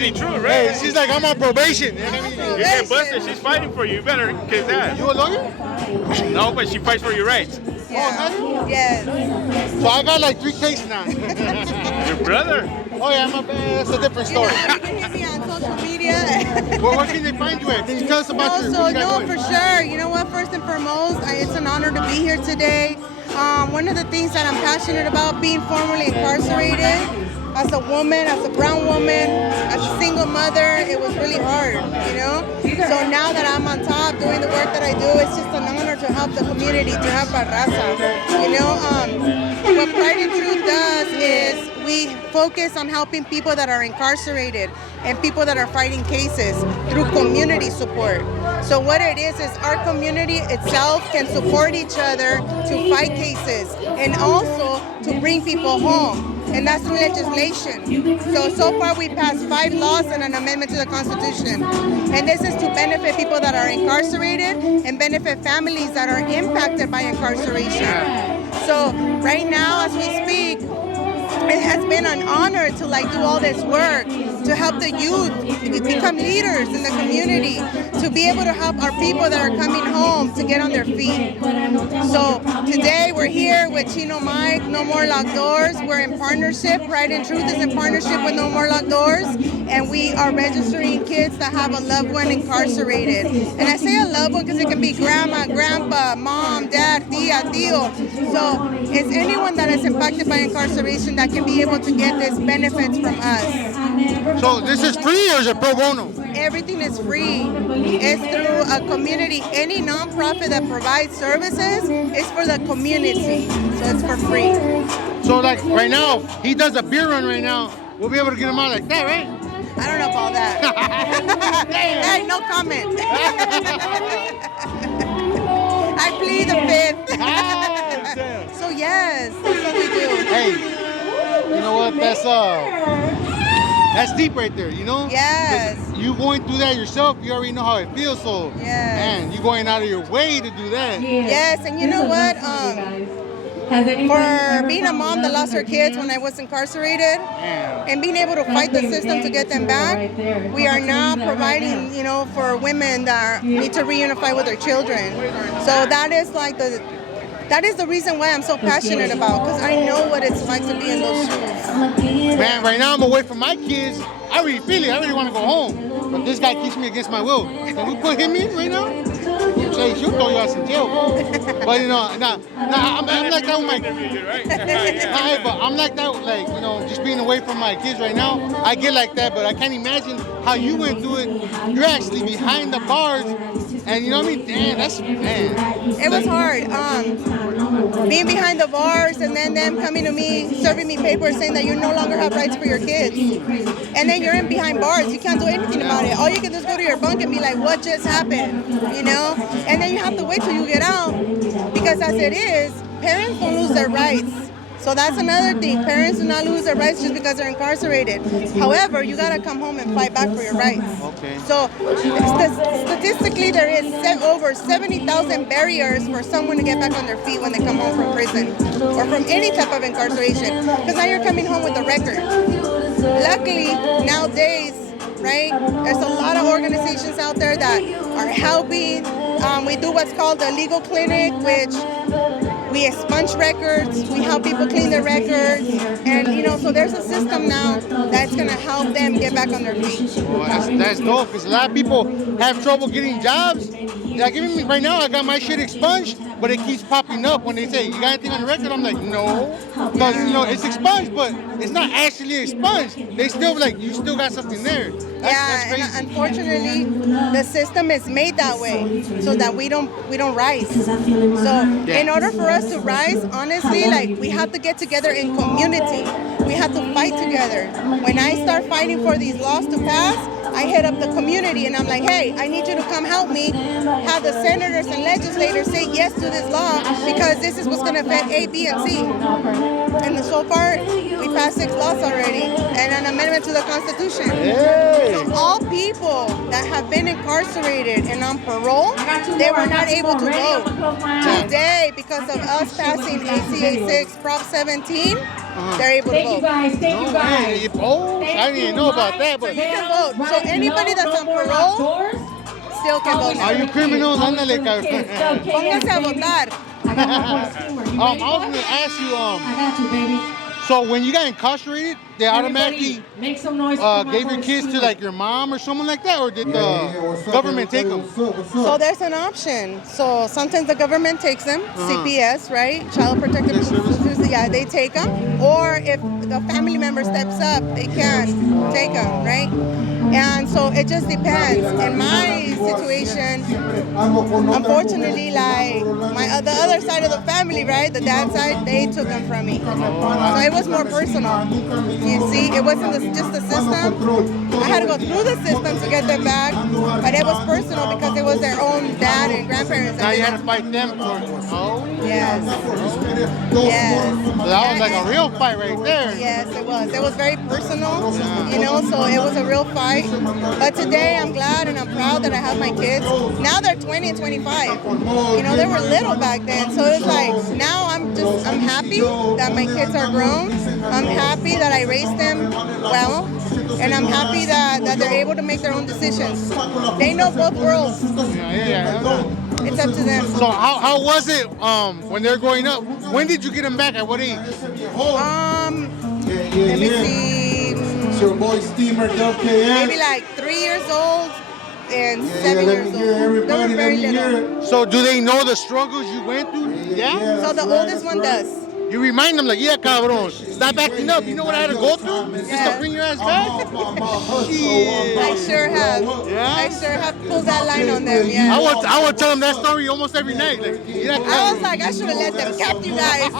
fighting truth, Hey, right? she's like, I'm on probation. You get busted, she's fighting for you. You better kiss that. You a lawyer? No, but she fights for your rights. Yeah. Yes. So I got like 3 cases now. Your brother. Oh yeah, my bad. That's a different You know, story. you can hit me on social media. Well, where can they find you at? Can you tell us about your what you got For going? sure. You know what? First and foremost, it's an honor to be here today. One of the things that I'm passionate about, being formerly incarcerated, as a woman, as a brown woman, as a single mother, it was really hard, you know? So now that I'm on top doing the work that I do, it's just an honor to help the community, to help our raza, you know? What Pride and Truth does is we focus on helping people that are incarcerated and people that are fighting cases through community support. So what it is our community itself can support each other to fight cases and also to bring people home. And that's through legislation. So far we passed 5 laws and an amendment to the Constitution. And this is to benefit people that are incarcerated and benefit families that are impacted by incarceration. So right now as we speak, it has been an honor to do all this work, to help the youth become leaders in the community, to be able to help our people that are coming home to get on their feet. So today we're here with Chino Mike, No More Locked Doors. We're in partnership. Pride and Truth is in partnership with No More Locked Doors, and we are registering kids that have a loved one incarcerated. And I say a loved one because it can be grandma, grandpa, mom, dad, tia, tío. So it's anyone that is impacted by incarceration that can be able to get these benefits from us. So this is free or is it pro bono? Everything is free. It's through a community. Any nonprofit that provides services is for the community. So it's for free. So like right now, he does a beer run right now. We'll be able to get him out like that, right? I don't know about that. Hey, no comment. I plead the fifth. So yes, that's what we do. Hey, you know what? That's deep right there, you know? Yes. 'Cause you going through that yourself, you already know how it feels, so Yes. man, you going out of your way to do that. Yes, and you know what? For being a mom that lost her kids when I was incarcerated and being able to fight the system to get them back, we are now providing, you know, for women that need to reunify with their children. So that is the reason why I'm so passionate about, because I know what it's like to be in those shoes. Man, right now I'm away from my kids. I really feel it. I really want to go home. But this guy keeps me against my will. Can we put him in right now? Say, she'll throw you out in jail. But you know, I'm like that with my but I'm like that, like, you know, just being away from my kids right now. I get like that, but I can't imagine how you went through it. You're actually behind the bars, and you know what I mean? Damn, man. It was hard. Being behind the bars and then them coming to me, serving me papers saying that you no longer have rights for your kids. And then you're in behind bars. You can't do anything about it. All you can do is go to your bunk and be like, what just happened? You know? And then you have to wait till you get out. Because as it is, parents don't lose their rights. So that's another thing. Parents do not lose their rights just because they're incarcerated. However, you gotta come home and fight back for your rights. Okay. So statistically, there is over 70,000 barriers for someone to get back on their feet when they come home from prison or from any type of incarceration. Because now you're coming home with a record. Luckily, nowadays, right, there's a lot of organizations out there that are helping. We do what's called the legal clinic, which we expunge records, we help people clean their records, and you know, so there's a system now that's gonna help them get back on their feet. Well, that's dope, because a lot of people have trouble getting jobs. Like even me right now, I got my shit expunged, but it keeps popping up when they say, you got anything on the record? I'm like, no. Because, you know, it's expunged, but it's not actually expunged. They still like, you still got something there. That's crazy. And unfortunately, the system is made that way so that we don't rise. So in order for us to rise, honestly, like we have to get together in community. We have to fight together. When I start fighting for these laws to pass, I hit up the community and I'm like, hey, I need you to come help me have the senators and legislators say yes to this law because this is what's going to affect A, B, and C. And so far, we passed 6 laws already and an amendment to the Constitution. Hey. So all people that have been incarcerated and on parole, they were not able to vote. Today, because of us passing ACA 6 Prop 17, they're able to Thank you vote. guys. Thank you guys. Oh, I didn't even know about that, but You can vote. So anybody that's on parole still can vote. are you criminals? Ándale, cabrón. Pónganse a votar. I was gonna ask you, I got you, baby. so when you got incarcerated, they automatically make some noise. gave your kids to like your mom or someone like that, or did the government take them? So there's an option. So sometimes the government takes them, CPS, right? Child Protective Services, yeah, they take them. Or if the family member steps up, they can take them, right? And so it just depends. In my situation, unfortunately, like the other side of the family, right, the dad side, they took them from me. So it was more personal. You see, it wasn't just the system. I had to go through the system to get them back, but it was personal because it was their own dad and grandparents. Now you had to fight them for. Oh, Yes. Yes. so that was like a real fight right there. Yes, it was. It was very personal, you know, so it was a real fight. But today I'm glad and I'm proud that I have my kids. Now they're 20 and 25. You know, they were little back then. So it's like, now I'm happy that my kids are grown. I'm happy that I raised them well. And I'm happy that they're able to make their own decisions. They know both worlds. Yeah. It's up to them. So how was it when they were growing up? When did you get them back? At what age? Let me see. Your boy Steamer WKS. Maybe like 3 years old and 7 years old. They were very little. So do they know the struggles you went through? Yeah. So the oldest one does. You remind them like, yeah, cabrón, stop acting up. You know what I had to go through just to bring your ass back? Shit. I sure have. Yeah? I sure have pulled that line on them. Yeah. I would tell them that story almost every night. Like, yeah, I was like, I should have let them cap you guys.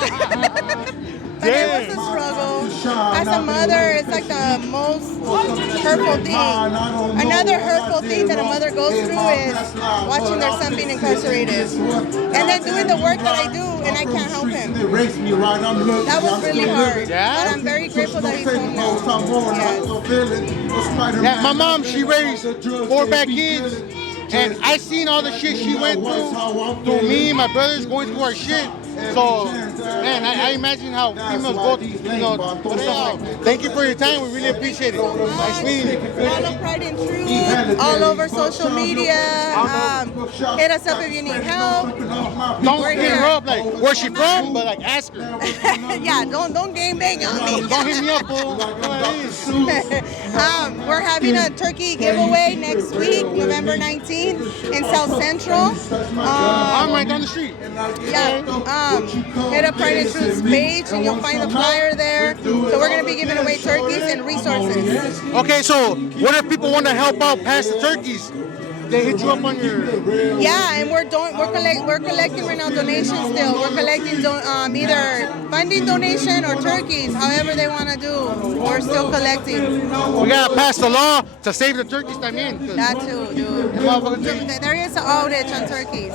But it was a struggle. As a mother, it's like the most hurtful thing. Another hurtful thing that a mother goes through is watching their son being incarcerated. And then doing the work that I do, and I can't help him. That was really hard. Yeah? But I'm very grateful that he's home now. Yes. Yeah, my mom, she raised 4 bad kids. And I seen all the shit she went through me, my brothers going through our shit. So, man, I imagine how females go through, you know, thank you for your time. We really appreciate it. Nice meeting you. Follow Pride and Truth all over social media. Hit us up if you need help. Don't We're hit her here. up like where she from, but like ask her. Yeah, don't game bang on me. Don't hit me up, fool. You know what it is. We're having a turkey giveaway next week, November 19th in South Central. I'm right down the street. Yeah, hit up Pride and Truth's page and you'll find the flyer there. So we're going to be giving away turkeys and resources. Okay, so what if people want to help out past the turkeys? They hit you up on your... Yeah, and we're collecting right now donations still. We're collecting either funding donation or turkeys, however they want to do. We're still collecting. We gotta pass the law to save the turkeys también. That too, dude. There is an outage on turkeys.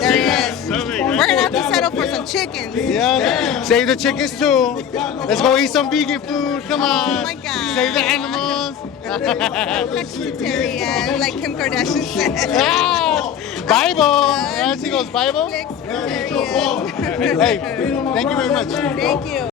There is. We're gonna have to settle for some chickens. Yeah, save the chickens too. Let's go eat some vegan food. Come on. Oh my God. Save the animals. Flexitarian, like Kim Kardashian said. Ah, Bible. Yeah, she goes Bible. Flexitarian. Hey, thank you very much. Thank you.